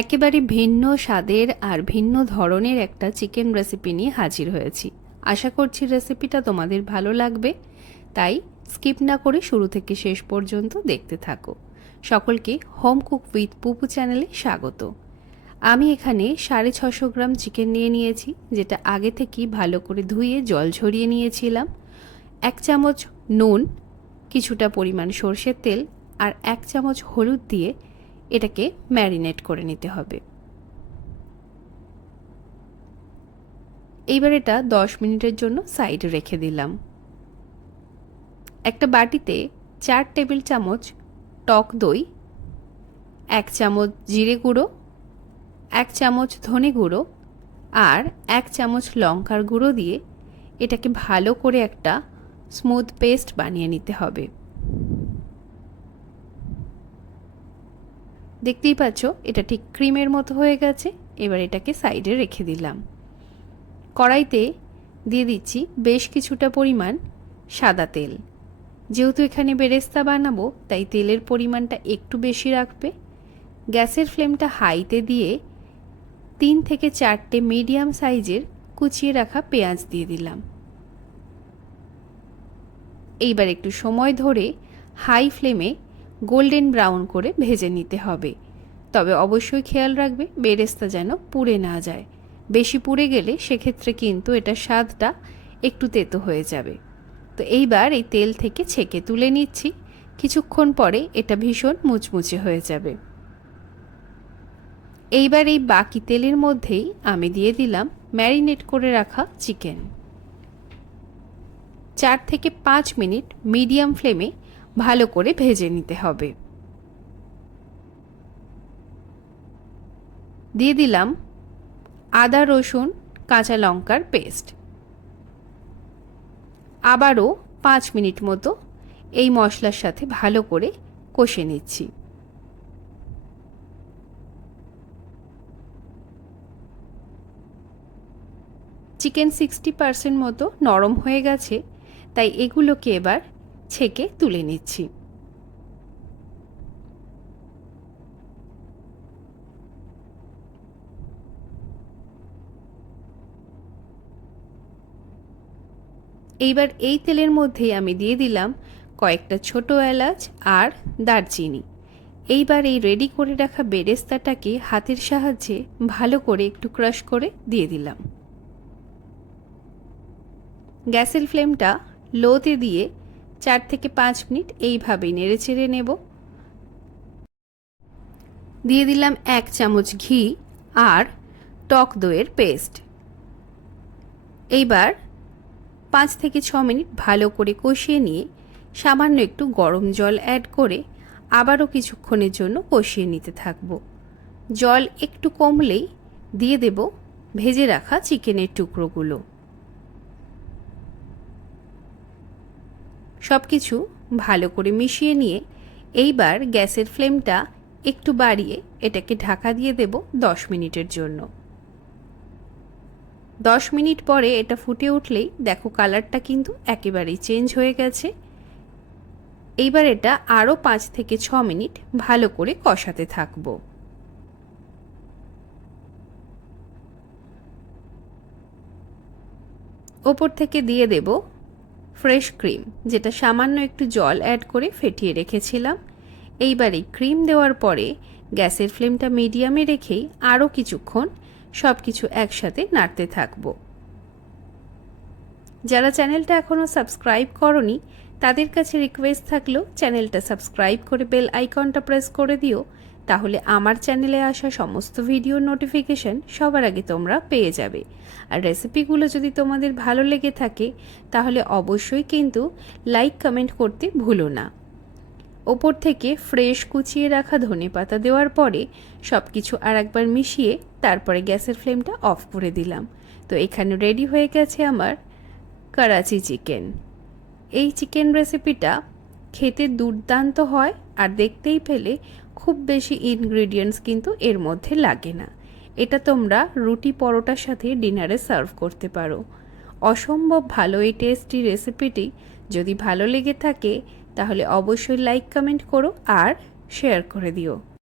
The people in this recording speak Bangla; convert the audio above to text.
একেবারে ভিন্ন স্বাদের আর ভিন্ন ধরনের একটা চিকেন রেসিপি নিয়ে হাজির হয়েছি। আশা করছি রেসিপিটা তোমাদের ভালো লাগবে। তাই স্কিপ না করে শুরু থেকে শেষ পর্যন্ত দেখতে থাকো। সকলকে হোম কুক উইথ পুপু চ্যানেলে স্বাগত। আমি এখানে সাড়ে ছশো গ্রাম চিকেন নিয়ে নিয়েছি, যেটা আগে থেকেই ভালো করে ধুয়ে জল ঝরিয়ে নিয়েছিলাম। এক চামচ নুন, কিছুটা পরিমাণ সর্ষের তেল আর এক চামচ হলুদ দিয়ে এটাকে ম্যারিনেট করে নিতে হবে। এইবার এটা দশ মিনিটের জন্য সাইডে রেখে দিলাম। একটা বাটিতে চার টেবিল চামচ টক দই, এক চামচ জিরে গুঁড়ো, এক চামচ ধনে গুঁড়ো আর এক চামচ লঙ্কার গুঁড়ো দিয়ে এটাকে ভালো করে একটা স্মুথ পেস্ট বানিয়ে নিতে হবে। দেখতেই পাচ্ছ, এটা ঠিক ক্রিমের মতো হয়ে গেছে, এবার এটাকে সাইডে রেখে দিলাম। কড়াইতে দিয়ে দিচ্ছি বেশ কিছুটা পরিমাণ সাদা তেল। যেহেতু এখানে বেরেস্তা বানাবো, তাই তেলের পরিমাণটা একটু বেশি রাখবে। গ্যাসের ফ্লেমটা হাইতে দিয়ে তিন থেকে চারটে মিডিয়াম সাইজের কুচিয়ে রাখা পেঁয়াজ দিয়ে দিলাম। এইবার একটু সময় ধরে হাই ফ্লেমে গোল্ডেন ব্রাউন করে ভেজে নিতে হবে। তবে অবশ্যই খেয়াল রাখবে, বেরেস্তা যেন পুড়ে না যায়। বেশি পুড়ে গেলে সেক্ষেত্রে কিন্তু এটা স্বাদটা একটু তেতো হয়ে যাবে। তো এইবার এই তেল থেকে ছেঁকে তুলে নিচ্ছি। কিছুক্ষণ পরে এটা ভীষণ মুচমুচে হয়ে যাবে। এইবার এই বাকি তেলের মধ্যেই আমি দিয়ে দিলাম ম্যারিনেট করে রাখা চিকেন। চার থেকে পাঁচ মিনিট মিডিয়াম ফ্লেমে ভালো করে ভেজে নিতে হবে। দিয়ে দিলাম আদা, রসুন, কাঁচা লঙ্কার পেস্ট। আবারও পাঁচ মিনিট মতো এই মশলার সাথে ভালো করে কষে নিচ্ছি। চিকেন সিক্সটি পার্সেন্ট মতো নরম হয়ে গেছে, তাই এগুলোকে এবার ছেঁকে তুলে নিচ্ছি। এইবার এই তেলের মধ্যেই আমি দিয়ে দিলাম কয়েকটা ছোট এলাচ আর দারচিনি। এইবার এই রেডি করে রাখা বেরেস্তাটাকে হাতের সাহায্যে ভালো করে একটু ক্রাশ করে দিয়ে দিলাম। গ্যাসের ফ্লেমটা লোতে দিয়ে চার থেকে পাঁচ মিনিট এইভাবেই নেড়ে চেড়ে নেব। দিয়ে দিলাম এক চামচ ঘি আর টক দইয়ের পেস্ট। এইবার পাঁচ থেকে ছ মিনিট ভালো করে কষিয়ে নিয়ে সামান্য একটু গরম জল অ্যাড করে আবারও কিছুক্ষণের জন্য কষিয়ে নিতে থাকব। জল একটু কমলেই দিয়ে দেব ভেজে রাখা চিকেনের টুকরোগুলো। সব কিছু ভালো করে মিশিয়ে নিয়ে এইবার গ্যাসের ফ্লেমটা একটু বাড়িয়ে এটাকে ঢাকা দিয়ে দেব দশ মিনিটের জন্য। দশ মিনিট পরে এটা ফুটে উঠলেই দেখো কালারটা কিন্তু একেবারেই চেঞ্জ হয়ে গেছে। এইবার এটা আরও পাঁচ থেকে ছ মিনিট ভালো করে কষাতে থাকব। ওপর থেকে দিয়ে দেব ফ্রেশ ক্রিম, যেটা সামান্য একটু জল অ্যাড করে ফেটিয়ে রেখেছিলাম। এইবার এই ক্রিম দেওয়ার পরে গ্যাসের ফ্লেমটা মিডিয়ামে রেখেই আরও কিছুক্ষণ সব কিছু একসাথে নাড়তে থাকব। যারা চ্যানেলটা এখনও সাবস্ক্রাইব করনি, তাদের কাছে রিকোয়েস্ট থাকল চ্যানেলটা সাবস্ক্রাইব করে বেল আইকনটা প্রেস করে দিও। তাহলে আমার চ্যানেলে আসা সমস্ত ভিডিও নোটিফিকেশন সবার আগে তোমরা পেয়ে যাবে। আর রেসিপিগুলো যদি তোমাদের ভালো লেগে থাকে, তাহলে অবশ্যই কিন্তু লাইক কমেন্ট করতে ভুলো না। ওপর থেকে ফ্রেশ কুচিয়ে রাখা ধনে পাতা দেওয়ার পরে সব কিছু আর একবার মিশিয়ে তারপরে গ্যাসের ফ্লেমটা অফ করে দিলাম। তো এখানে রেডি হয়ে গেছে আমার করাচি চিকেন এই চিকেন রেসিপিটা খেতে দুর্দান্ত হয় আর দেখতেই পেলে খুব বেশি ইনগ্রিডিয়েন্টস কিন্তু এর মধ্যে লাগে না। এটা তোমরা রুটি পরোটার সাথে ডিনারে সার্ভ করতে পারো। অসম্ভব ভালো এই টেস্টি রেসিপিটি যদি ভালো লেগে থাকে, তাহলে অবশ্যই লাইক কমেন্ট করো আর শেয়ার করে দিও।